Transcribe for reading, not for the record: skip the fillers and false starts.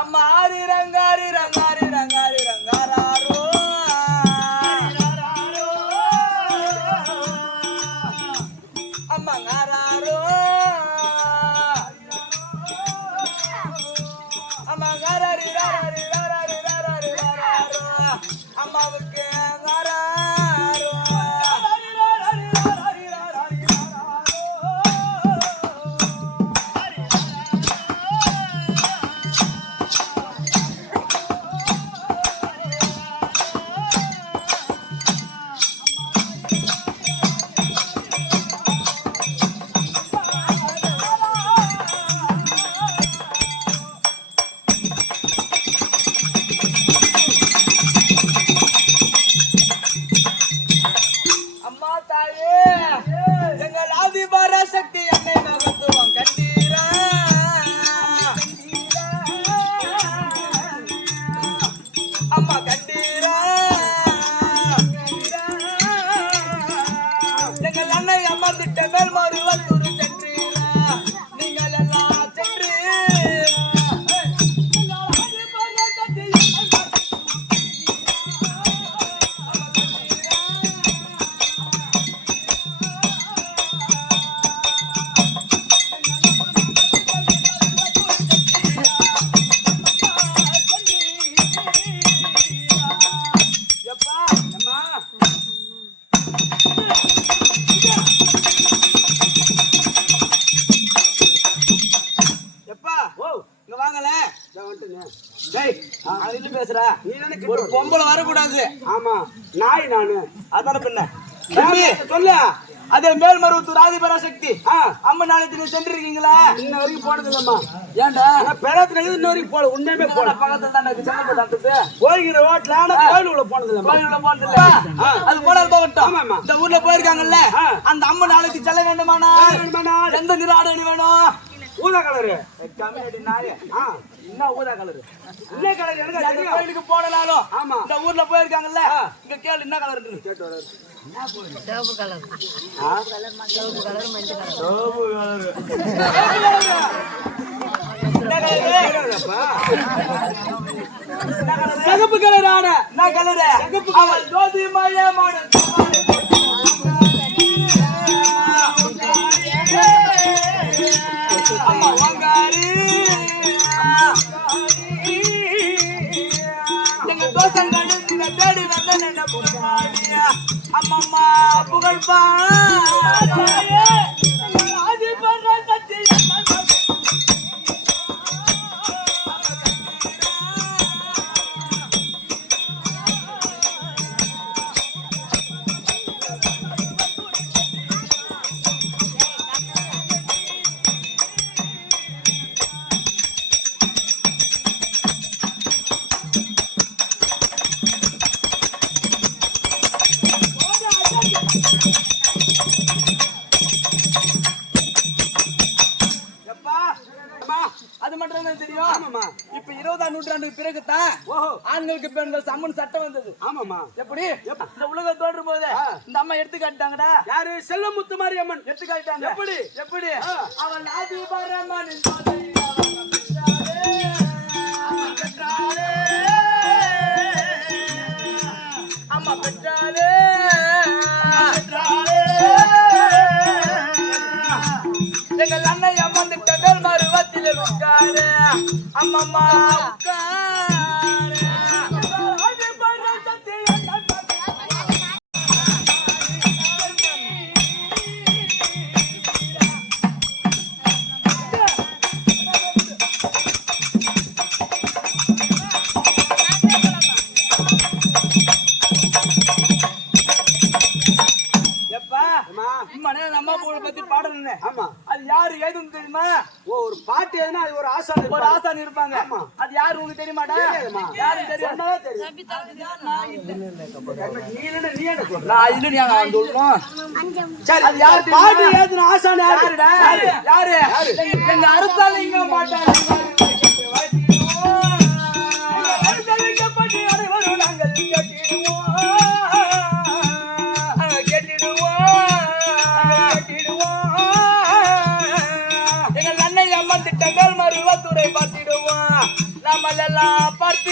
அம்மா ஆரி ரங்காரி ரங்காரி ரங்காரி ரங்காராரோ அம்மா காராரோ அம்மா காராரி ராரி ராரி ராரி ராரோ அம்மாவுக்கு காராரோ பொம்பளை வரக்கூடாது. ஆமா நாய் நானு அதான பின்ன சொல்லு. அதே மேல்மருவத்தூர் ஆதிபராசக்தி அம்மன் நாளைக்கு சென்றிருக்கீங்களா? இன்ன வரைக்கும் போனது இல்லம்மா. ஏன்டா பெறத்துல இன்ன வரைக்கும் போல உண்மையுமே போல பக்கத்துல தான் போய்கிற ரோட்ல கோயிலுக்குள்ள போனது இல்ல. கோயிலுக்குள்ள போனது இல்ல. அது போனது போகட்டும். இந்த ஊர்ல போயிருக்காங்கல்ல அந்த அம்மன் நாளைக்கு செல்ல வேண்டுமானா எந்த நிற ஆடை வேணும்? ஊதா கலரு கம்யூனிட்டி நாயே. என்ன ஊதா கலரு? என்ன கலர்? எனக்கு கோயிலுக்கு போனாலும் ஆமா இந்த ஊர்ல போயிருக்காங்கல்ல இங்க கேளு என்ன கலர் கேட்டு வராரு. சிவப்பு கலர். சிவப்பு கலர் மஞ்சள் கலர். சிவப்பு கலர் ஆன என்ன கலரு? சிவப்பு கலர் ஜோதி மயமான அம்மா வாங்காரி எங்க தோசங்கள் நீங்க தேடி வந்த என்ன புகழ்பாடியா அம்மம்மா புகழ்பா ஆதி பண்ற சத்தி இப்ப 20ஆம் நூற்றாண்டுக்கு பிறகுதான் ஆண்களுக்கு பெண்கள் சமன் சட்டம் வந்தது. ஆமாமா. எப்படி இந்த உலகம் தோன்றும் போது இந்த அம்மா எடுத்து காட்டாங்கடா. யாரு? செல்லமுத்து மாரியம்மன் எடுத்து காட்டாங்க. எப்படி எப்படி அவன் ஆதிபரமன் அம்மா பெற்றாலே எங்கள் அன்னை அம்மந்துட்ட மேல் மருவத்தில் உட்காரு அம்மம்மா உட்காரு. அது யாரு ஏதுன்னு தெரியுமா? ஒரு பாட்டு எதுனா அது ஒரு ஆசான் இருப்பாங்க. அது யாரு உங்களுக்கு தெரியுமாடா? யாரு தெரியும்? அது யாரு பாட்டு ஏதுனா ஆசான் யாருடா? யாரு? எங்க அரசாங்க மாட்டாங்க. பார்த்திடுவோம் பார்க்காமல் எல்லாம் பார்த்து